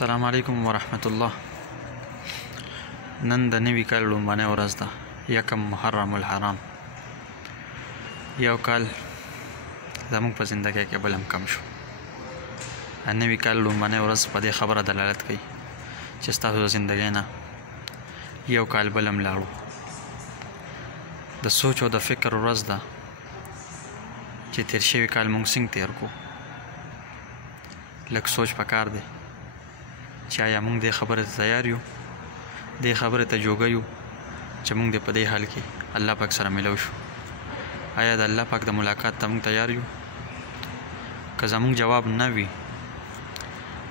السلام علیکم ورحمت الله. نن د نوي کال لومړنۍ ورځ ده، یکم محرم الحرام. یو کال زموږ په زندګۍ کې بل هم کم شو. د نوي کال لومړنۍ ورځ په دې خبره دلالت کوي چې ستاسو د زندګۍ نه یو کال بل هم لاړو. د سوچ او د فکر ورځ ده چې تیر شوي کال موږ څنګه تیر کړو. لږ سوچ پکار دی چې آیا موږ دې خبرې ته تیار یو، دې خبرې ته جوګه یو چې موږ دې په دې حال کې الله پاک سره ملو شو. آیا د الله پاک د ملاقات ته موږ تیار یو؟ که زموږ جواب نه وي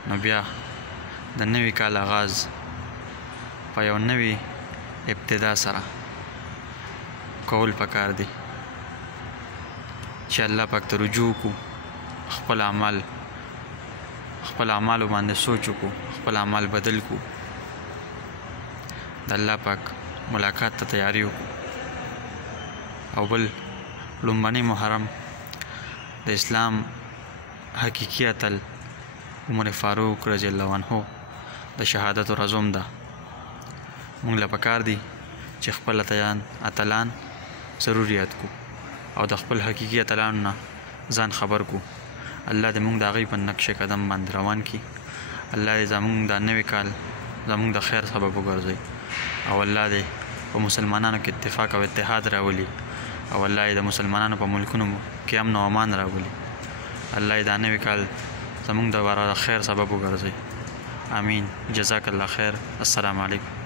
نو بیا د نوي کال آغاز په یو نوي ابتدا سره کول پکار دی چې الله پاک ته رجوع کو، خپل اعمالو باندې سوچ وکړو، خپل اعمال بدل کو، د الله پاک ملاقات ته تیاری وکړو. او بل لومړنی محرم د اسلام حقیقي اتل عمر فاروق رضی الله عنه د شهادت ورځ ده. موږ له پکار دی چې خپل اتلان ضرور یاد کو او د خپل حقیقي اتلانو نه ځان خبر کو. الله دې موږ د هغوی په نقش قدم باندې روان کړي. الله دې زموږ د نوي کال زموږ د خیر سبب وګرځوي او الله دې په مسلمانانو کې اتفاق او اتحاد راولي او الله دې د مسلمانانو په ملکونو کې امن او امان راولي. الله دې د نوي کال زموږ د خیر سبب وګرځوي. آمین. جزاک الله خیر. السلام علیکم.